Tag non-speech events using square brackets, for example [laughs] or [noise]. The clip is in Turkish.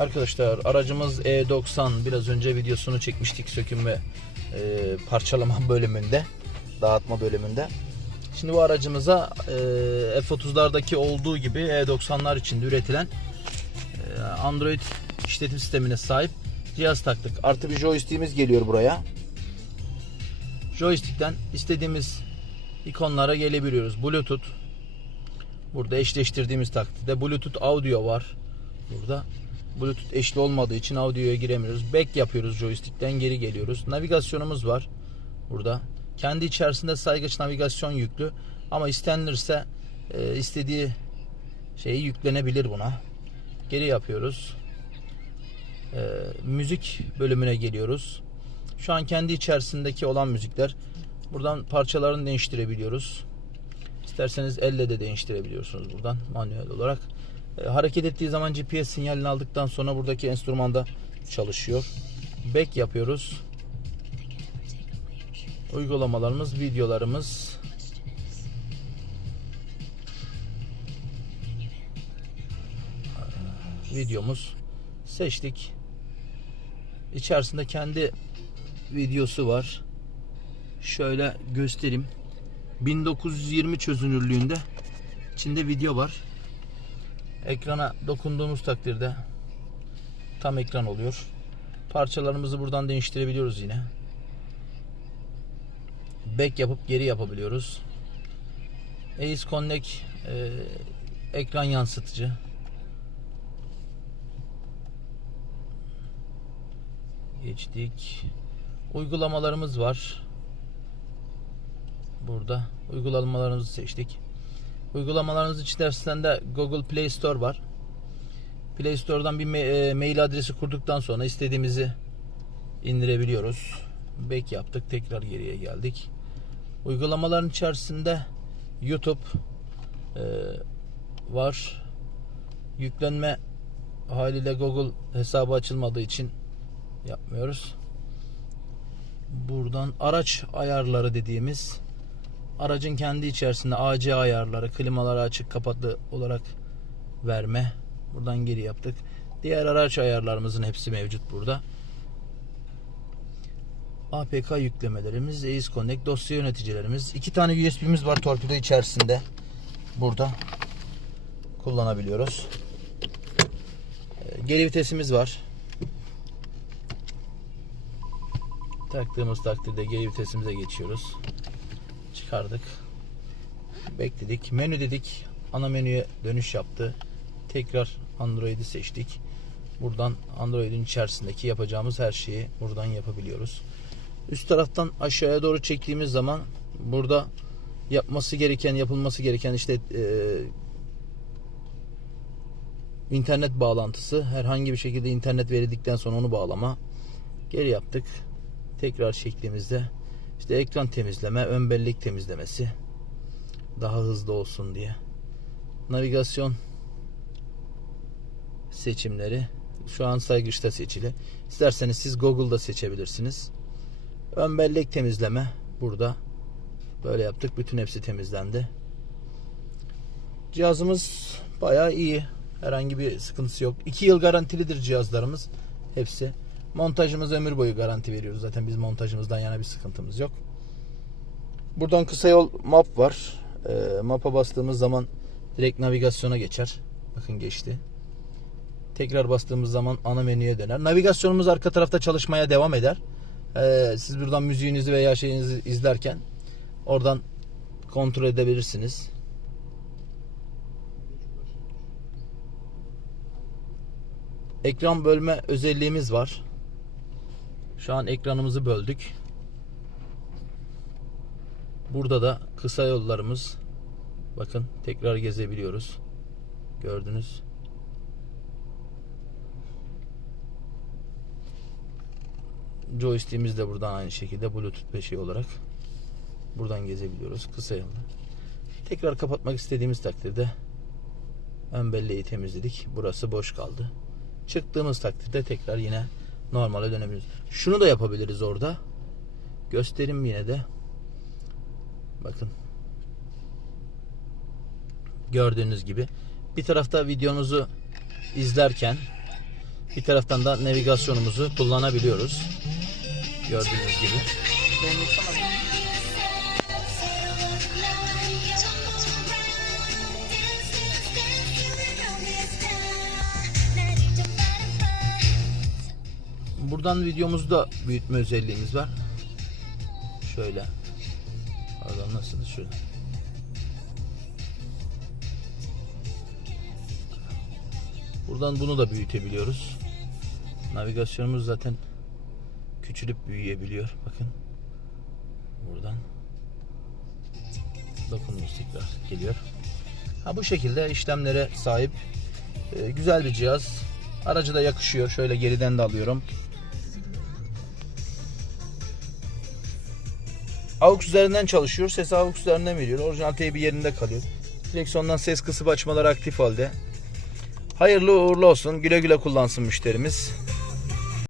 Arkadaşlar aracımız E90 biraz önce videosunu çekmiştik söküm ve e, parçalama [laughs] bölümünde dağıtma bölümünde. Şimdi bu aracımıza e, F30'lardaki olduğu gibi E90'lar içinde üretilen e, Android işletim sistemine sahip cihaz taktık. Artı bir joystick'imiz geliyor buraya. Joystick'ten istediğimiz ikonlara gelebiliyoruz. Bluetooth burada eşleştirdiğimiz takdirde Bluetooth audio var burada. Bluetooth eşli olmadığı için audioya giremiyoruz. Back yapıyoruz joystick'ten geri geliyoruz. Navigasyonumuz var burada. Kendi içerisinde saygıç navigasyon yüklü ama istenirse e, istediği şeyi yüklenebilir buna. Geri yapıyoruz. E, müzik bölümüne geliyoruz. Şu an kendi içerisindeki olan müzikler. Buradan parçalarını değiştirebiliyoruz. İsterseniz elle de değiştirebiliyorsunuz buradan manuel olarak. Hareket ettiği zaman GPS sinyalini aldıktan sonra buradaki enstrümanda çalışıyor. Back yapıyoruz. Uygulamalarımız, videolarımız. Videomuz seçtik. İçerisinde kendi videosu var. Şöyle göstereyim. 1920 çözünürlüğünde içinde video var. Ekrana dokunduğumuz takdirde tam ekran oluyor. Parçalarımızı buradan değiştirebiliyoruz yine. Back yapıp geri yapabiliyoruz. Ace Connect e, ekran yansıtıcı. Geçtik. Uygulamalarımız var. Burada uygulamalarımızı seçtik. Uygulamalarınız içerisinde Google Play Store var. Play Store'dan bir e, mail adresi kurduktan sonra istediğimizi indirebiliyoruz. Back yaptık. Tekrar geriye geldik. Uygulamaların içerisinde YouTube e, var. Yüklenme haliyle Google hesabı açılmadığı için yapmıyoruz. Buradan araç ayarları dediğimiz aracın kendi içerisinde AC ayarları, klimaları açık kapatlı olarak verme. Buradan geri yaptık. Diğer araç ayarlarımızın hepsi mevcut burada. APK yüklemelerimiz, Ace Connect, dosya yöneticilerimiz. iki tane USB'miz var torpido içerisinde. Burada kullanabiliyoruz. Ee, Geri vitesimiz var. Taktığımız takdirde geri vitesimize geçiyoruz. Çıkardık. Bekledik. Menü dedik. Ana menüye dönüş yaptı. Tekrar Android'i seçtik. Buradan Android'in içerisindeki yapacağımız her şeyi buradan yapabiliyoruz. Üst taraftan aşağıya doğru çektiğimiz zaman burada yapması gereken, yapılması gereken işte e, internet bağlantısı. Herhangi bir şekilde internet verildikten sonra onu bağlama. Geri yaptık. Tekrar çektiğimizde işte ekran temizleme, ön bellek temizlemesi daha hızlı olsun diye. Navigasyon seçimleri şu an saygışta seçili. İsterseniz siz Google'da seçebilirsiniz. Ön bellek temizleme burada. Böyle yaptık. Bütün hepsi temizlendi. Cihazımız bayağı iyi. Herhangi bir sıkıntısı yok. 2 yıl garantilidir cihazlarımız. Hepsi. Montajımız ömür boyu garanti veriyoruz. Zaten biz montajımızdan yana bir sıkıntımız yok. Buradan kısa yol map var. E, map'a bastığımız zaman direkt navigasyona geçer. Bakın geçti. Tekrar bastığımız zaman ana menüye döner. Navigasyonumuz arka tarafta çalışmaya devam eder. E, siz buradan müziğinizi veya şeyinizi izlerken oradan kontrol edebilirsiniz. Ekran bölme özelliğimiz var. Şu an ekranımızı böldük. Burada da kısa yollarımız bakın tekrar gezebiliyoruz. Gördünüz. Joystick'imiz de buradan aynı şekilde Bluetooth ve şey olarak buradan gezebiliyoruz. Kısa yolda. Tekrar kapatmak istediğimiz takdirde ön belleği temizledik. Burası boş kaldı. Çıktığımız takdirde tekrar yine normale dönebiliriz. Şunu da yapabiliriz orada. Göstereyim yine de. Bakın. Gördüğünüz gibi bir tarafta videonuzu izlerken Bir taraftan da navigasyonumuzu kullanabiliyoruz. Gördüğünüz gibi. Buradan videomuzda büyütme özelliğimiz var. Şöyle. Pardon nasıl şöyle. Buradan bunu da büyütebiliyoruz. Navigasyonumuz zaten küçülüp büyüyebiliyor. Bakın. Buradan dokunduğumuz tekrar geliyor. Ha bu şekilde işlemlere sahip e, güzel bir cihaz. Aracı da yakışıyor. Şöyle geriden de alıyorum. AUX üzerinden çalışıyor. Ses AUX üzerinden veriyor. Orijinal teybi yerinde kalıyor. Direksiyondan ses kısıp açmaları aktif halde. Hayırlı uğurlu olsun. Güle güle kullansın müşterimiz.